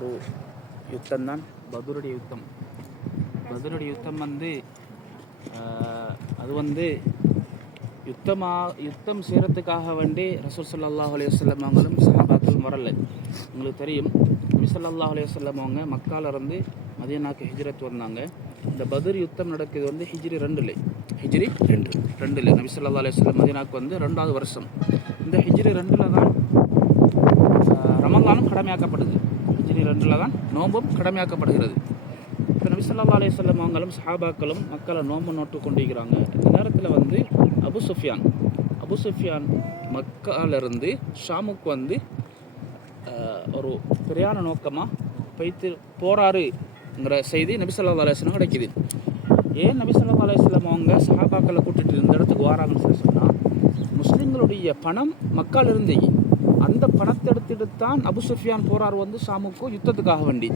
ஒரு யுத்தம் தான் பத்ருடைய யுத்தம். பத்ருடைய யுத்தம் அது யுத்தம் செய்கிறதுக்காக வேண்டி ரசூல் ஸல்லல்லாஹு அலைஹி வஸல்லம் அவங்களும் சஹாபாக்களும் வரலை. உங்களுக்கு தெரியும், நபி ஸல்லல்லாஹு அலைஹி வஸல்லம் அவங்க மக்காலிருந்து மதீனாக்கு ஹிஜ்ரத் வந்தாங்க. இந்த பத்ர் யுத்தம் நடக்குது ஹிஜ்ரி 2 நபி ஸல்லல்லாஹு அலைஹி வஸல்லம் மதீனாக்கு 2வது வருஷம். இந்த ஹிஜ்ரி 2 தான் ரமலானும் கடமையாக்கப்படுது. ஹிஜ்ரி 2 தான் நோன்பும் கடமையாக்கப்படுகிறது. இப்போ நபி ஸல்லல்லாஹு அலைஹி வஸல்லம் அவங்களும் சஹாபாக்களும் மக்களை நோன்பு நோட்டு கொண்டிருக்கிறாங்க. இந்த நேரத்தில் அபு சுஃபியான் மக்காலிருந்து ஷாமுக்கு ஒரு பிரயாண நோக்கமாக போய்த்து போகிறாருங்கிற செய்தி நபி ஸல்லல்லாஹு அலைஹி வஸல்லம் கிடைக்கிது. ஏன் நபி ஸல்லல்லாஹு அலைஹி வஸல்லம் அவங்க சஹாபாக்களை கூட்டிகிட்டு இந்த இடத்துக்கு வராங்கன்னு சொல்லி சொன்னால், முஸ்லீம்களுடைய பணம் மக்கால் இருந்தே அந்த பணத்தை எடுத்துட்டு தான் அபு சுஃபியான் போகிறார் ஷாமுக்கு யுத்தத்துக்காக வேண்டி.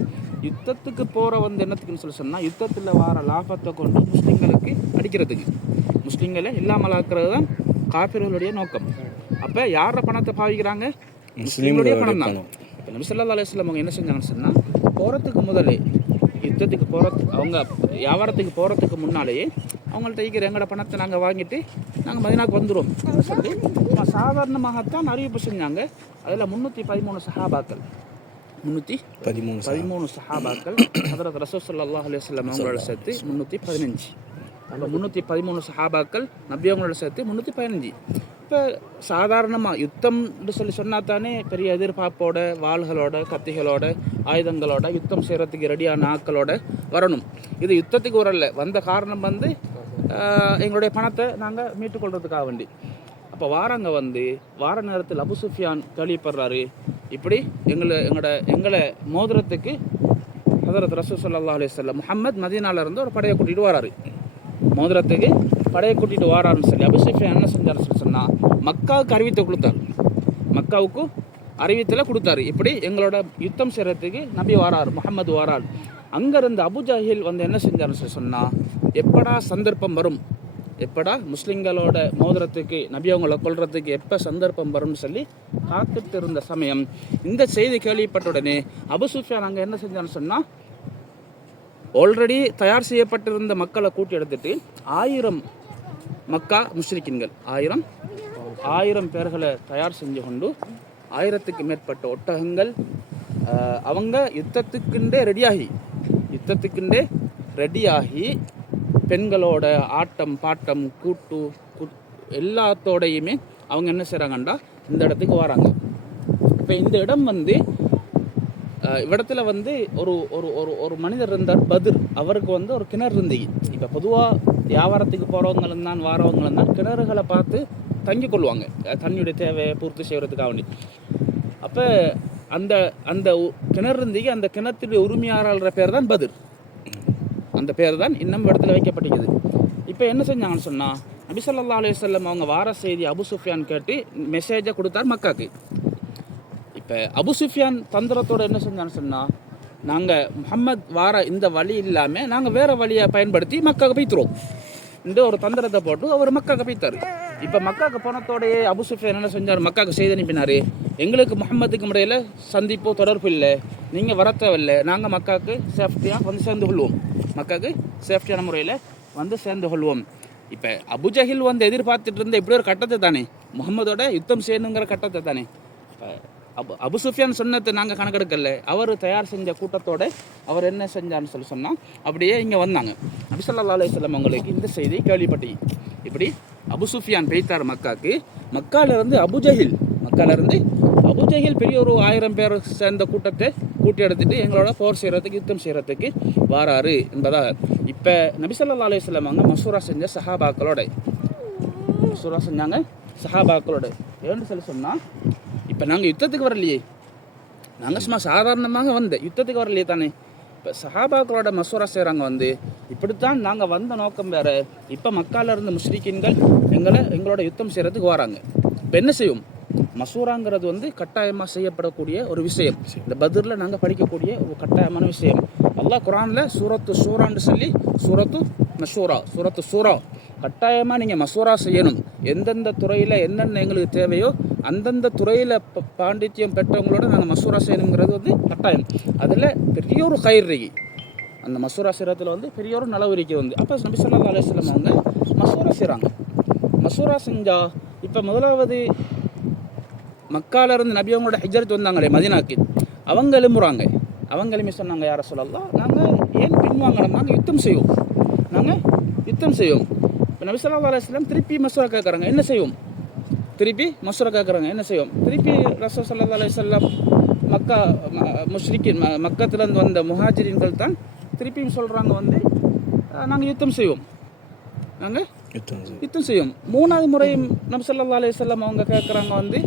யுத்தத்துக்கு போகிற என்னத்துக்குன்னு சொல்லி சொன்னால், யுத்தத்தில் வர லாபத்தை கொண்டு முஸ்லீம்களுக்கு அடிக்கிறதுக்கு, முஸ்லீம்களை இல்லாமல் ஆக்குறது தான் காபிர்களுடைய நோக்கம். அப்போ யார பணத்தை பாவிக்கிறாங்க? முஸ்லீம்களுடைய பணம் தான். இப்போ நபி ஸல்லல்லாஹு அலைஹி வஸல்லம் அவங்க என்ன செஞ்சாங்கன்னு சொன்னால், போகிறதுக்கு முதலே யுத்தத்துக்கு அவங்க வியாபாரத்துக்கு போகிறதுக்கு முன்னாலேயே அவங்கள்ட்ட இருக்கிற எங்களோட பணத்தை நாங்கள் வாங்கிட்டு நாங்கள் மதீனாவுக்கு வந்துடுவோம் சொல்லி சாதாரணமாகத்தான் அறிவிப்பு செஞ்சாங்க. அதில் 313 சஹாபாக்கள் 313 சஹாபாக்கள் ஹதரத் ரசூல் ஸல்லல்லாஹு அலைஹி வஸல்லம் அவங்களோட சேர்த்து 315. அப்போ 313 சஹாபாக்கள் நபி அவங்களோட சேர்த்து 315. இப்போ சாதாரணமாக யுத்தம்னு சொல்லி சொன்னால் தானே பெரிய எதிர்பார்ப்போட, வாள்களோட, கத்திகளோட, ஆயுதங்களோட யுத்தம் செய்கிறதுக்கு ரெடியான ஆட்களோட வரணும். இது யுத்தத்துக்கு வரல, வந்த காரணம் எங்களுடைய பணத்தை நாங்கள் மீட்டுக்கொள்றதுக்காக வேண்டி. அப்போ வார நேரத்தில் அபு சுஃபியான் கேள்விப்படுறாரு, இப்படி எங்களை மோதிரத்துக்கு ஹதரத் ரசூல் ஸல்லல்லாஹு அலைஹி வஸல்லம் முஹம்மத் மதீனாவிலிருந்து ஒரு படையை கூட்டிகிட்டு வராரு, மோதிரத்துக்கு படையை கூட்டிகிட்டு வாராருன்னு சொல்லி அபு சுஃபியான் என்ன செஞ்சாருன்னு சொன்னால், மக்காவுக்கு அறிவித்தலை கொடுத்தாரு. இப்படி எங்களோட யுத்தம் செய்கிறதுக்கு நபி வாரார், முஹம்மது வாரார். அங்கேருந்து அபு ஜஹில் என்ன செஞ்சாருன்னு சொன்னால், எப்படா சந்தர்ப்பம் வரும், எப்படா முஸ்லிம்களோட மோதிரத்துக்கு நபி அவங்கள கொள்றதுக்கு எப்போ சந்தர்ப்பம் வரும்னு சொல்லி காத்துட்டு இருந்த சமயம் இந்த செய்தி கேள்விப்பட்ட உடனே அபு சுஃபியான் அங்கே என்ன செஞ்சான்னு சொன்னால், ஆல்ரெடி தயார் செய்யப்பட்டிருந்த மக்களை கூட்டி எடுத்துட்டு 1000 மக்கா முஷ்ரிக்கின்கள் 1000 பேர்களை தயார் செஞ்சு கொண்டு 1000க்கு மேற்பட்ட ஒட்டகங்கள் அவங்க யுத்தத்துக்குண்டே ரெடியாகி பெண்களோட ஆட்டம் பாட்டம் கூட்டு எல்லாத்தோடையுமே அவங்க என்ன செய்கிறாங்கண்டா இந்த இடத்துக்கு வராங்க. இப்போ இந்த இடம் இவ்விடத்துல ஒரு ஒரு ஒரு ஒரு மனிதர் இருந்தார், பத்ர். அவருக்கு ஒரு கிணறு இருந்தது. இப்போ பொதுவாக வியாபாரத்துக்கு போகிறவங்களும் தான் வாரவங்களும் தான் கிணறுகளை பார்த்து தங்கி கொள்வாங்க, தண்ணியுடைய தேவையை பூர்த்தி செய்கிறதுக்காக வேண்டி. அப்போ அந்த அந்த கிணறு இருந்தீங்க, அந்த கிணத்துடைய உரிமையாளர்ற பேர் தான் பத்ர். அந்த பேர் தான் இன்னும் இடத்துல வைக்கப்பட்டிருக்குது. இப்போ என்ன செஞ்சாங்கன்னு சொன்னால், நபி ஸல்லல்லாஹு அலைஹி வஸல்லம் அவங்க வார செய்தி அபு சுஃபியான் கேட்டு மெசேஜை கொடுத்தார் மக்காக்கு. இப்போ அபு சுஃபியான் தந்திரத்தோடு என்ன செஞ்சான்னு சொன்னால், நாங்கள் முஹம்மத் வார இந்த வழி இல்லாமல் நாங்கள் வேறு வழியை பயன்படுத்தி மக்காவுக்கு போய்த்துருவோம் இந்த ஒரு தந்திரத்தை போட்டு அவர் மக்காவுக்கு போய்த்தார். இப்போ மக்காவுக்கு போனத்தோடையே அபு சுஃபியான் என்ன செஞ்சார், மக்காவுக்கு செய்தி அனுப்பினார், எங்களுக்கு முஹம்மதுக்கு இடையில் சந்திப்போ தொடர்பு இல்லை, நீங்கள் வர தேவையில்லை, நாங்கள் மக்காவுக்கு சேஃப்டியாக சேர்ந்து கொள்வோம், மக்காவுக்கு சேஃப்டியான முறையில் சேர்ந்து கொள்வோம். இப்போ அபு ஜஹில் எதிர்பார்த்துட்டு இருந்த இப்படி ஒரு கட்டத்தை தானே, முகமதோட யுத்தம் செய்யணுங்கிற கட்டத்தை தானே. அபு சுஃபியான் சொன்னதை நாங்கள் கணக்கெடுக்கல, அவர் தயார் செஞ்ச கூட்டத்தோடு அவர் என்ன செஞ்சார்னு சொன்னால், அப்படியே இங்கே வந்தாங்க. நபி ஸல்லல்லாஹு அலைஹி வஸல்லம் அவங்களுக்கு இந்த செய்தி கேள்விப்பட்டி, இப்படி அபு சுஃபியான் பெய்த்தார் மக்காவுக்கு. மக்காலிருந்து அபு ஜஹில் பெரிய ஒரு 1000 பேர் சேர்ந்த கூட்டத்தை கூட்டி எடுத்துட்டு எங்களோட போர் செய்கிறதுக்கு, யுத்தம் செய்கிறதுக்கு வாராரு என்பதாக. இப்போ நபி ஸல்லல்லாஹு அலைஹி வஸல்லம் அவங்க மசூரா செஞ்சாங்க சஹாபாக்களோட. ஏன்னு சொன்னால், இப்போ நாங்கள் யுத்தத்துக்கு வரலையே, நாங்கள் சும்மா சாதாரணமாக யுத்தத்துக்கு வரலையே தானே. இப்போ சஹாபாக்களோட மசூரா செய்கிறாங்க, இப்படித்தான் நாங்கள் வந்த நோக்கம் வேறு. இப்போ மக்காலிருந்து முஷ்ரிக்கீன்கள் எங்களோட யுத்தம் செய்கிறதுக்கு வராங்க. இப்போ என்ன செய்யும்? மசூராங்கிறது கட்டாயமாக செய்யப்படக்கூடிய ஒரு விஷயம். இந்த பத்ரில் நாங்கள் படிக்கக்கூடிய ஒரு கட்டாயமான விஷயம். அல்லாஹ் குர்ஆனில் சூரத்து ஷூரான்னு சொல்லி சூரத்து ஷூரா கட்டாயமாக நீங்கள் மசூரா செய்யணும். எந்தெந்த துறையில் என்னென்ன எங்களுக்கு தேவையோ அந்தந்த துறையில் பாண்டித்யம் பெற்றவங்களோட நாங்கள் மசூரா செய்யணுங்கிறது வந்து கட்டாயம். அதில் பெரிய ஒரு கயிறு அந்த மசூரா செய்கிறதுல வந்து பெரிய ஒரு நலவரிக்கை வந்து அப்போ நபி ஸல்லல்லாஹு அலைஹி வஸல்லம் அவங்க மசூரா செய்கிறாங்க. மசூரா செஞ்சால் இப்போ முதலாவது மக்காலேருந்து நபி அவங்களோட ஹிஜ்ரத் வந்தாங்களே மதீனாக்கு, அவங்க எழும்புறாங்க. அவங்க எழுப்பி சொன்னாங்க, யார சொல்லலாம், நாங்கள் ஏன் பின்வாங்கணும், நாங்கள் யுத்தம் செய்வோம், நாங்கள் யுத்தம் செய்வோம். இப்போ நபி ஸல்லல்லாஹு அலைஹி வஸல்லம் திருப்பி மசூரா கேட்குறாங்க, என்ன செய்வோம், திருப்பி மசூரா கேட்குறாங்க, என்ன செய்வோம். திருப்பி ரசூல் ஸல்லல்லாஹு அலைஹி வஸல்லம் மக்கா முஷ்ரிக்கின் மக்கத்திலேருந்து வந்த முஹாஜிரின்கள் தான் திருப்பியும் சொல்கிறாங்க வந்து நாங்கள் யுத்தம் செய்வோம், நாங்கள் யுத்தம் செய்வோம். மூணாவது முறையும் நபி ஸல்லல்லாஹு அலைஹி வஸல்லம் அவங்க கேட்குறாங்க வந்து